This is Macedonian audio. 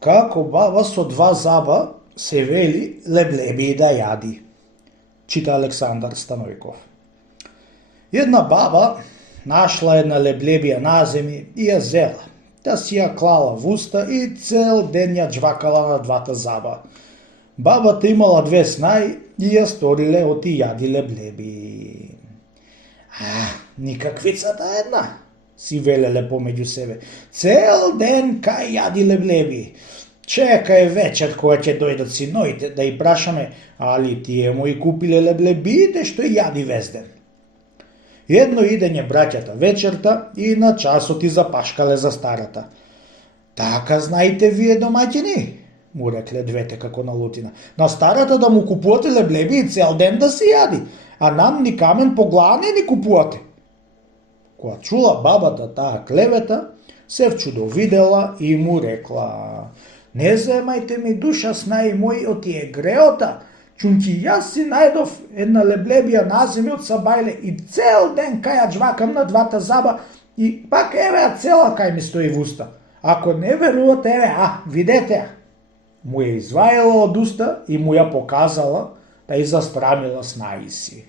Како баба со два заба се вели леблеби да јади, чита Александар Становиков. Една баба нашла една леблебија на земи и ја зела, да си ја клала в уста и цел ден ја джвакала на двата заба. Бабата имала две снаи и ја сториле оти јади леблеби. Никаквицата една, си велеле помеѓу себе. Цел ден кај јади леблеби. Чека е вечер кога ќе дојдат синоите да и прашаме, али тие му и купиле леблебиите што јади везден. Едно идење браќата вечерта и на часот и запашкале за старата. Така знаете вие домаќини, му рекле двете како налутина. На старата да му купувате леблеби и цел ден да се јади, а нам ни камен по глава не ни купувате. Кога чула бабата таа клевета, се вчудовидела и му рекла: не заемајте ми душа снаи мои од тие греота, чунки јас си најдов една леблебија на земја од сабајле и цел ден кај ја джвакам на двата заба и пак еве ја цела кај ми стои в уста. Ако не верувате, еве, видете ја. Му ја извајала од уста и му ја показала, да и застрамила снаи си.